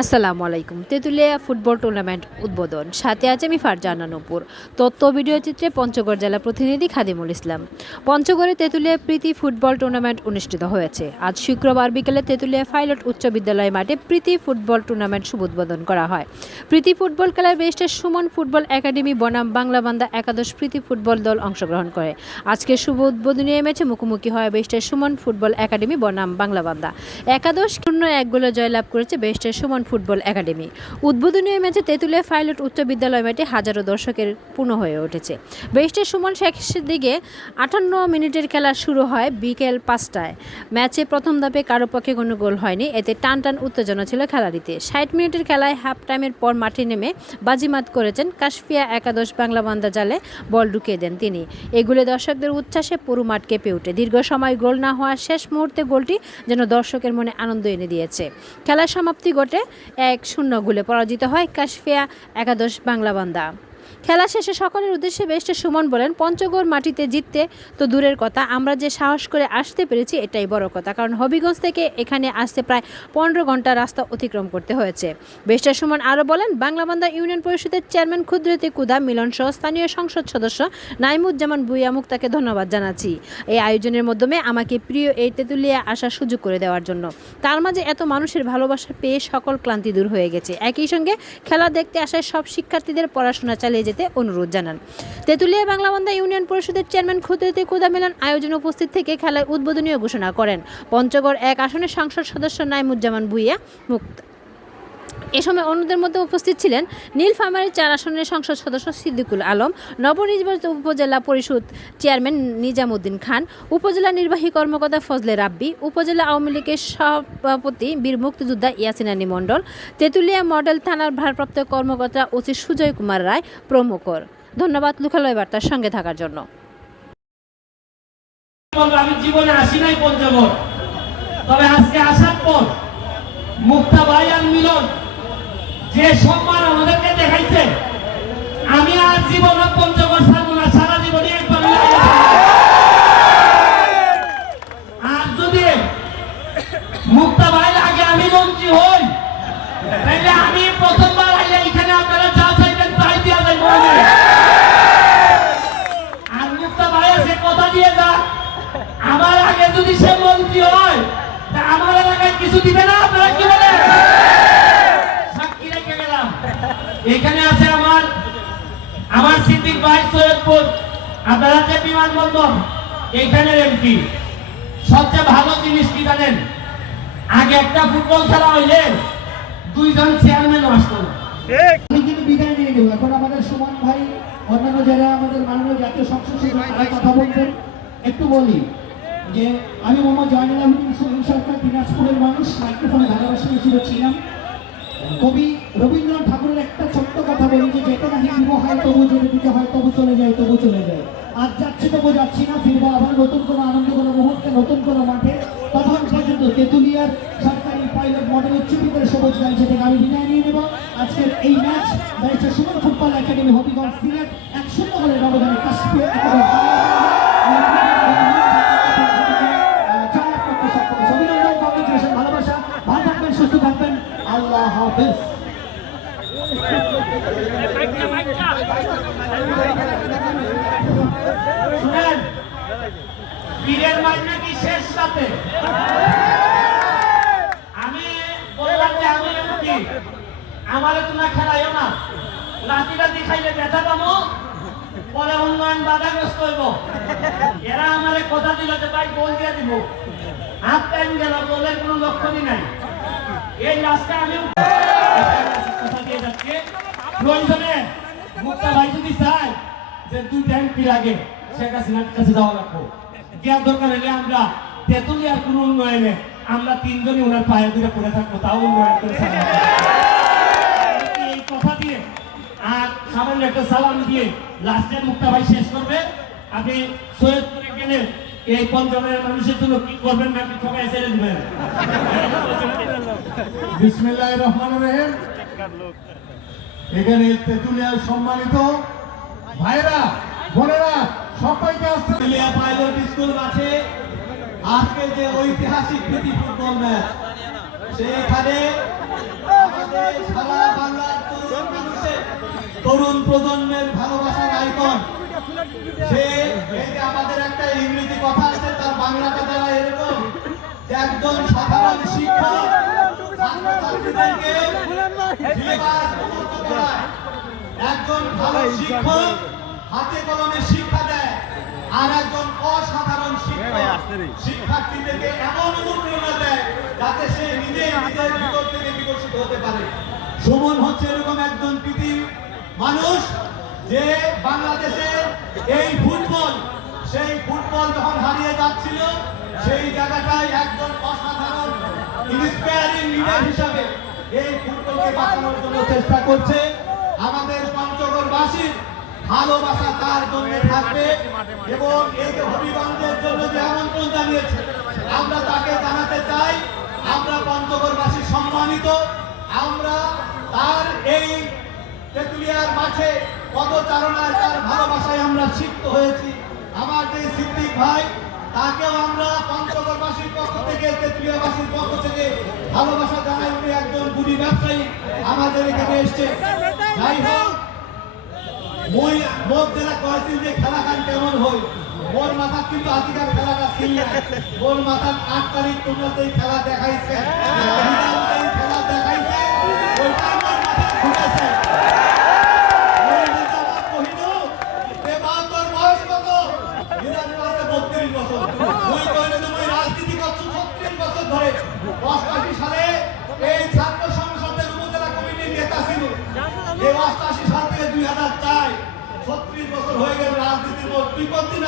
আসসালামু আলাইকুম। Tetulia football tournament উদ্বোধন। সাথে আছে আমি ফারজানা তথ্য ভিডিও চিত্রে পঞ্চগড় জেলা প্রতিনিধি খাদিমুল ইসলাম। পঞ্চগড়ে তেঁতুলিয়া প্রীতি ফুটবল টুর্নামেন্ট অনুষ্ঠিত হয়েছে। আজ শুক্রবার বিকেলে তেঁতুলিয়া পাইলট উচ্চ বিদ্যালয় মাঠে প্রীতি ফুটবল টুর্নামেন্ট শুভ উদ্বোধন করা হয়। প্রীতি ফুটবল খেলায় বেস্টের সুমন ফুটবল একাডেমি বনাম বাংলা বান্দা একাদশ প্রীতি ফুটবল দল অংশগ্রহণ করে। আজকে শুভ উদ্বোধনী ম্যাচে মুখোমুখি হয় বেস্টের সুমন ফুটবল একাডেমি বনাম বাংলা বান্দা। একাদশ শূন্য এক গোলে জয়লাভ করেছে বেস্টের সুমন ফুটবল একাডেমি। উদ্বোধনী ম্যাচে তেঁতুলিয়া পাইলট উচ্চ বিদ্যালয় মাঠে হাজারো দর্শকের পূর্ণ হয়ে উঠেছে। বেস্টের সুমন শেষের দিকে আটান্ন মিনিটের খেলা শুরু হয় বিকেল পাঁচটায়। ম্যাচে প্রথম ধাপে কারও পক্ষে কোনো গোল হয়নি, এতে টান টান উত্তেজনা ছিল খেলাটিতে। ষাট মিনিটের খেলায় হাফ টাইমের পর মাঠে নেমে বাজিমাত করেছেন কাশফিয়া একাদশ বাংলা বান্দা জালে বল ঢুকিয়ে দেন তিনি। এগুলো দর্শকদের উচ্ছ্বাসে পুরো মাঠ কেঁপে ওঠে দীর্ঘ সময় গোল না হওয়ার শেষ মুহূর্তে গোলটি যেন দর্শকের মনে আনন্দ এনে দিয়েছে। খেলার সমাপ্তি ঘটে এক শূন্য গুলে পরাজিত হয় কাশফিয়া একাদশ বাংলা বান্দা। খেলা শেষে সকলের উদ্দেশ্যে বেস্টে সুমন বলেন, পঞ্চগড় মাটিতে জিততে তো দূরের কথা, আমরা যে সাহস করে আসতে পেরেছি এটাই বড় কথা, কারণ হবিগঞ্জ থেকে এখানে আসতে প্রায় পনেরো ঘণ্টা রাস্তা অতিক্রম করতে হয়েছে। বেস্টার সুমন আরও বলেন বাংলাবান্ধা ইউনিয়ন পরিষদের চেয়ারম্যান ক্ষুদ্রতি কুদা মিলন সহ স্থানীয় সংসদ সদস্য নাইমুজ্জামান বুইয়া মুক্তাকে ধন্যবাদ জানাচ্ছি। এই আয়োজনের মাধ্যমে আমাকে প্রিয় এই তেঁতুলিয়া আসার সুযোগ করে দেওয়ার জন্য। তার মাঝে এত মানুষের ভালোবাসা পেয়ে সকল ক্লান্তি দূর হয়ে গেছে। একই সঙ্গে খেলা দেখতে আসায় সব শিক্ষার্থীদের পড়াশোনা চালিয়ে যেতে অনুরোধ জানান। তেঁতুলিয়া বাংলাবান্ধা ইউনিয়ন পরিষদের চেয়ারম্যান ক্ষুদ্রতে কুদা মিলন আয়োজন উপস্থিত থেকে খেলায় উদ্বোধনীয় ঘোষণা করেন। পঞ্চগড় এক আসনের সংসদ সদস্য নাইমুজ্জামান বুইয়া মুক্ত এ সময় অন্যদের মধ্যে উপস্থিত ছিলেন নীল নীলফামারী চার আসনের সংসদ সদস্য সিদ্দিকুল আলম, নবনির্বাচিত উপজেলা পরিষদ চেয়ারম্যান নিজামুদ্দিন খান, উপজেলা নির্বাহী কর্মকর্তা ফজলে রাব্বি, উপজেলা আওয়ামী লীগের সভাপতি বীর মুক্তিযোদ্ধা ইয়াসিনানী মণ্ডল, তেঁতুলিয়া মডেল থানার ভারপ্রাপ্ত কর্মকর্তা ওসি সুজয় কুমার রায় প্রমুখ ধন্যবাদ লোকালয় বার্তার সঙ্গে থাকার জন্য। আমি জীবনে আসি নাই পঞ্চগড়। তবে আজকে আসার পর মুক্তা মিলন যে সম্মান আমাদেরকে দেখাইছে, আমি আর জীবনে পঞ্চগড় ছাড়বো না সারা জীবনে একবার। আর যদি মুক্তা ভাই আগে আমি মন্ত্রী হই, তাহলে আমি প্রথমবার আইলে এখানে আপনারা যা চাইবেন তাই দিয়া যাইব। আর মুক্তা ভাই সে কথা দিয়ে যা। আমার আগে যদি সে মন্ত্রী হয়, তা আমার এলাকায় কিছু দিবে না আপনারা কি বলেন সাক্ষী রেখে গেলাম এখানে আছে আমার আমার সিদ্দিক ভাই সৈয়দপুর আপনারা যে বিমানবন্দর এখানের এমপি। সবচেয়ে ভালো জিনিস কি জানেন? আগে একটা ফুটবল খেলা হইলে দুইজন চেয়ারম্যান আসতো কিন্তু বিদায় নিয়ে নেব এখন আমাদের সুমন ভাই অন্যান্য যারা আমাদের মাননীয় জাতীয় সংসদ কথা বলছেন একটু বলি যে আমি মোহাম্মদ জয়নুল আহমেদ সুনীল সরকার দিনাজপুরের মানুষ। মাইক্রোফোনে ভালোবাসা হিসেবে ছিলাম। কবি রবীন্দ্রনাথ ঠাকুরের একটা বলি যে যেতে নাহি হয় তবু যদি দিতে হয় তবু চলে যায় তবু চলে যায়। আজ যাচ্ছি তবু যাচ্ছি না, ফিরবো আবার নতুন কোনো আনন্দ, কোনো মুহূর্তে, নতুন কোনো মাঠে। তখন পর্যন্ত তেঁতুলিয়ার সরকারি পাইলট মডেল উচ্চ বিদ্যালয় সবুজ গাইছে থেকে আমি বিদায় নিয়ে নেব। আজকের এই ম্যাচ দাঁড়িয়েছে সুমন ফুটবল একাডেমি হবিগঞ্জ সিলেট এক শূন্য গোলের ব্যবধানে কাশ্মীর খাইলে পরে উন্নয়ন বাধাগ্রস্ত হইব। এরা আমারে কথা দিল যে দিয়ে দিব। টাইম গেল, গোলের লক্ষণই নাই। এই লাস্টে আমি ভাই যদি চায় যে টাইম কি লাগে? দরকার আমরা আমরা তিনজনই ওনার পায়ে দূরে পড়ে থাকব, তাও উন্নয়ন করে ছাড়বো। এই কথা দিয়ে আর সামান্য একটা সালাম দিয়ে লাস্টের মুক্তা ভাই শেষ করবে। আপনি সৈয়দপুরে গেলে এই পঞ্চমের মানুষের জন্য কি করবেন না কি সবাই ছেড়ে দিবেন? বিসমিল্লাহির রহমানির রহিম। এখানে তেতুলিয়ার সম্মানিত ভাইরা বোনেরা, সবাইকে আসতে তেতুলিয়া পাইলট স্কুল মাঠে আজকে যে ঐতিহাসিক প্রীতি ফুটবল ম্যাচ, সেখানে তরুণ প্রজন্মের ভালোবাসার আইকন। সে আমাদের একটা ইংরেজি কথা আছে, তার বাংলাটা দ্বারা এরকম যে একজন সাধারণ শিক্ষক একজন ভালো শিক্ষক হাতে কলমে শিক্ষা দেয়, আর একজন অসাধারণ শিক্ষক শিক্ষার্থীদেরকে এমন অনুপ্রেরণা দেয় যাতে সে নিজে নিজের ভিতর থেকে বিকশিত হতে পারে। সুমন হচ্ছে এরকম একজন কৃতি মানুষ যে বাংলাদেশের এই ফুটবল, সেই ফুটবল যখন হারিয়ে যাচ্ছিল, সেই জায়গাটায় একজন অসাধারণ লিডার হিসাবে এই ফুটবলকে বাঁচানোর জন্য চেষ্টা করছে। আমাদের পঞ্চগড়বাসীর ভালোবাসা তার জন্য থাকবে এবং এই যে হবিগঞ্জের জন্য যে আমন্ত্রণ জানিয়েছে, আমরা তাকে জানাতে চাই। আমরা পঞ্চগড়বাসী সম্মানিত। আমরা তার এই তেতুলিয়ার মাঠে পদচারণায় তার ভালোবাসায় আমরা সিক্ত হয়েছি। আমার যে সিদ্দিক ভাই, তাকেও আমরা পঞ্চগড়বাসীর পক্ষ থেকে, তেতুলিয়াবাসীর পক্ষ থেকে ভালোবাসা জানাই উনি একজন গুড়ি ব্যবসায়ী আমাদের এখানে এসছে। যাই হোক, মই মোক যারা কয়েছিল যে খেলা খান কেমন হই, মোর মাথার কিন্তু আজকের খেলাটা ছিল মোর মাথার আট তারিখ তোমরা তো খেলা দেখাইছে।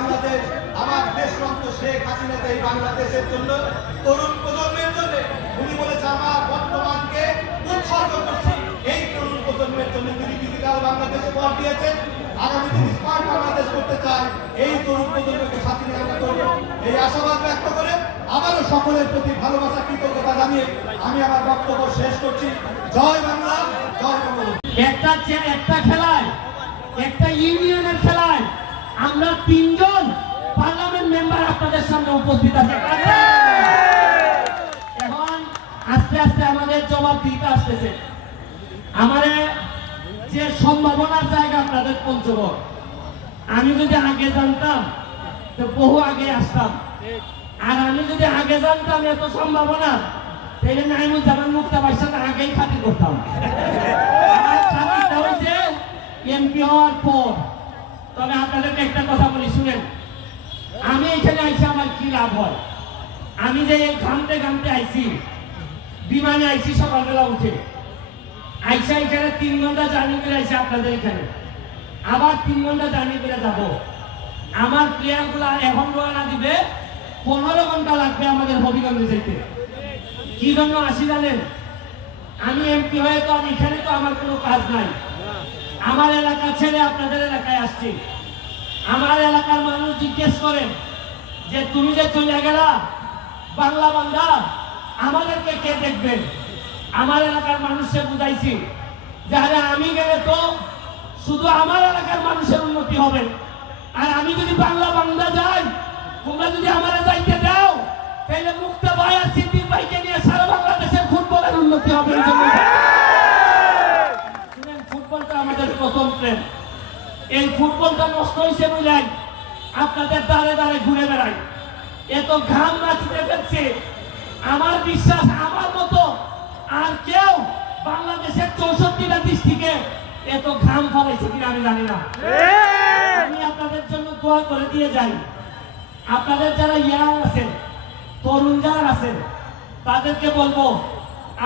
বাংলাদেশ, আমার দেশরত্ন শেখ হাসিনাকে এই বাংলাদেশের জন্য তরুণ প্রজন্মের জন্য উনি বলেছে, আমার বর্তমানকে উৎসর্গ করছি। এই তরুণ প্রজন্মের জন্য তিনি ডিজিটাল বাংলাদেশে ভর দিয়েছেন। আগামী দিন স্মার্ট বাংলাদেশ করতে চায়, এই তরুণ প্রজন্মকে আমরা করব। এই আশাবাদ ব্যক্ত করে আবারও সকলের প্রতি ভালোবাসা, কৃতজ্ঞতা জানিয়ে আমি আমার বক্তব্য শেষ করছি। জয় বাংলা, জয় বঙ্গবন্ধু একটা একটা খেলায়, একটা ইউনিয়নের খেলায় আমরা তিনজন পার্লামেন্ট মেম্বার আপনাদের সামনে উপস্থিত আছে। এখন আস্তে আস্তে আমাদের জবাব দিতে আসতেছে। আমাদের যে সম্ভাবনার জায়গা আপনাদের পঞ্চগড়। আমি যদি আগে জানতাম, তো বহু আগে আসতাম। আর আমি যদি আগে জানতাম এত সম্ভাবনা, তাহলে নাইমুল জামান মুক্তাবাইর সাথে আগেই খাতির করতাম। এমপি হওয়ার পর। তবে আপনাদেরকে একটা কথা বলি, শুনেন। আমি এখানে আইসি আমার কি লাভ হয়? আমি যে ঘামতে ঘামতে আইছি, বিমানে আইছি সকালবেলা উঠে। আইসা এখানে তিন ঘণ্টা জার্নি করে আইসি আপনাদের এখানে। আবার তিন ঘণ্টা জার্নি করে যাব। আমার প্লেয়ারগুলা এখন রওনা দিবে, পনেরো ঘণ্টা লাগবে আমাদের হবিগঞ্জে যেতে। কি জন্য আসি জানেন? আমি এমপি হয়ে তো আমি এখানে তো আমার কোনো কাজ নাই। আমার এলাকা ছেড়ে আপনাদের এলাকায় আসছি। আমার এলাকার মানুষ জিজ্ঞেস করেন যে, তুমি যে চলে গেলা বাংলা বাংলা আমাদেরকে কে দেখবেন আমার এলাকার মানুষকে বুঝাইছি যে আমি গেলে তো শুধু আমার এলাকার মানুষের উন্নতি হবে। আর আমি যদি বাংলা বাংলা যাই, তোমরা যদি আমার যাইতে দাও তাহলে মুক্ত ভাই আর সিদ্দিক ভাইকে নিয়ে সারা বাংলাদেশের ফুটবলের উন্নতি হবে এই জন্য শুনেন, ফুটবলটা আমাদের প্রেম এই ফুটবলটা নষ্ট হয়েছে বুঝলেন? আপনাদের দ্বারে দ্বারে ঘুরে বেড়াই। এত ঘাম নাচিতে ফেলছে। আমার বিশ্বাস আমার মতো আর কেউ বাংলাদেশের চৌষট্টিটা ডিস্ট্রিক্টে এত ঘাম ফলাইছে কিনা আমি জানি না। আমি আপনাদের জন্য দোয়া করে দিয়ে যাই। আপনাদের যারা ইয়ার আছেন তরুণ যারা আছেন তাদেরকে বলব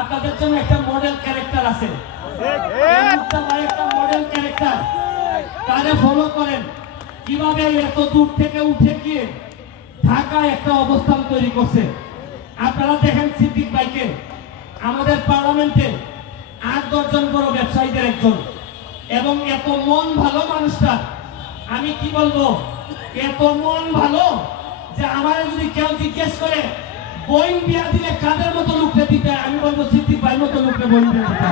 আপনাদের জন্য একটা মডেল ক্যারেক্টার আছে। একটা মডেল ক্যারেক্টার তারে ফলো করেন। কীভাবে এত দূর থেকে উঠে গিয়ে ঢাকায় একটা অবস্থান তৈরি করছে? আপনারা দেখেন সিদ্দিক ভাইকে। আমাদের পার্লামেন্টে আট দশজন বড় ব্যবসায়ীদের একজন। এবং এত মন ভালো মানুষটা আমি কি বলব? এত মন ভালো যে আমার যদি কেউ জিজ্ঞেস করে বইন বিয়া দিলে কাদের মতো লুকতে দিতে? আমি বলব সিদ্দিক ভাই মতো লুকতে বইন বিয়া দিতে।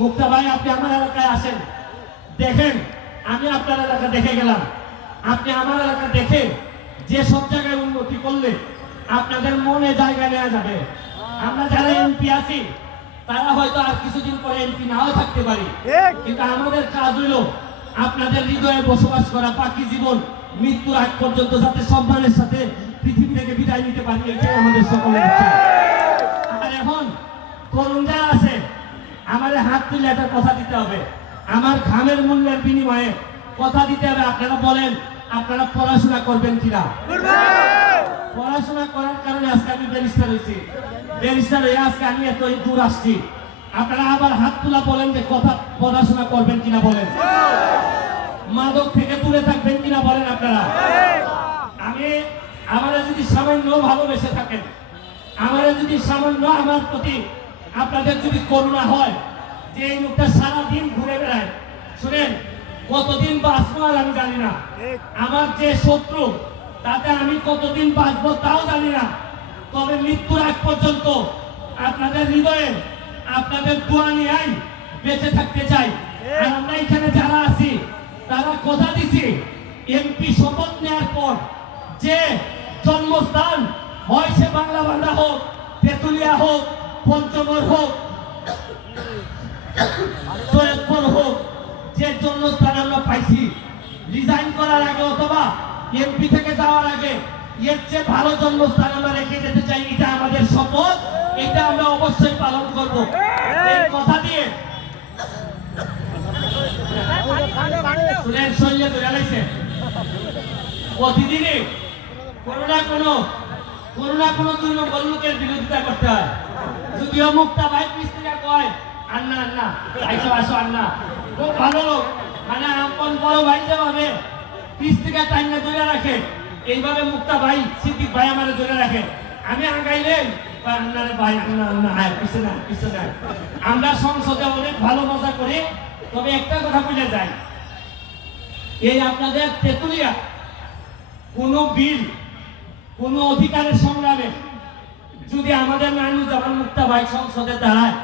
মুক্তা ভাই আপনি আমার এলাকায় আসেন। দেখেন আমি আপনার এলাকা দেখে গেলাম। আপনি আমার এলাকা দেখে যে সব জায়গায় উন্নতি করলে আপনাদের মনে জায়গা নেওয়া যাবে। আমরা যারা এমপি আছি তারা হয়তো আর কিছুদিন পরে এমপি নাও থাকতে পারি। কিন্তু আমাদের কাজ হইল আপনাদের হৃদয়ে বসবাস করা বাকি জীবন মৃত্যুর আগ পর্যন্ত যাতে সম্মানের সাথে পৃথিবী থেকে বিদায় নিতে পারি এটাই আমাদের সকলের আর এখন তরুণ যারা আছে আমাদের হাত তুলে একটা কথা দিতে হবে। আমার ঘামের মূল্যের বিনিময়ে কথা দিতে হবে, আপনারা বলেন, আপনারা পড়াশোনা করবেন কিনা? পড়াশোনা করার কারণে আজকে আমি ব্যারিস্টার হয়েছি। ব্যারিস্টার হয়ে আজকে আমি এত দূর আসছি। আপনারা আবার হাত তোলা বলেন যে কথা পড়াশোনা করবেন কিনা বলেন। মাদক থেকে দূরে থাকবেন কিনা বলেন আপনারা আমি আমারা যদি সামান্য ভালোবেসে থাকেন। আমারা যদি সামান্য আমার প্রতি আপনাদের যদি করুণা হয়, যে এই লোকটা সারাদিন ঘুরে বেড়ায়, শুনেন, কতদিন বাঁচবো আর আমি জানি না। আমার যে শত্রু, তাতে আমি কতদিন বাঁচবো তাও জানি না। তবে মৃত্যুর আগ পর্যন্ত আপনাদের হৃদয়ে, আপনাদের দোয়া নিয়ে বেঁচে থাকতে চাই। আর আমরা এখানে যারা আছি, তারা কথা দিছি, এমপি শপথ নেওয়ার পর যে জন্মস্থান হয় সে বাংলা বাংলা হোক, তেতুলিয়া হোক, পঞ্চগড় হোক, সৈয়দপুর হোক, যে জন্মস্থান আমরা পাইছি। রিজাইন করার আগে অথবা এমপি থেকে যাওয়ার আগে এর চেয়ে ভালো জন্মস্থান আমরা রেখে যেতে চাই, এটা আমাদের শপথ, এটা আমরা অবশ্যই পালন করব। এই কথা দিয়ে শুনেন শৈলে ধরে প্রতিদিনই কোনো না কোনো কোনো না কোনো দুই নম্বর লোকের বিরোধিতা করতে হয়। যদিও মুক্তা ভাই মিস্ত্রিরা কয় আন্না আন্না আইসো আসো আন্না। খুব ভালো লোক। মানে আপন বড় ভাই যেভাবে পিস্তিকা টাইমে ধরে রাখে এইভাবে মুক্তা ভাই সিদ্দিক ভাই আমার ধরে রাখে। আমি আগাইলে আন্নারে ভাই আন্না আন্না আয় পিছনে আয়, পিছনে আয়। আমরা সংসদে অনেক ভালো মজা করি। তবে একটা কথা বুঝে যায় এই আপনাদের তেতুলিয়া কোনো বিল কোনো অধিকারের সংগ্রামে যদি আমাদের নানু জামান মুক্তা ভাই সংসদে দাঁড়ায়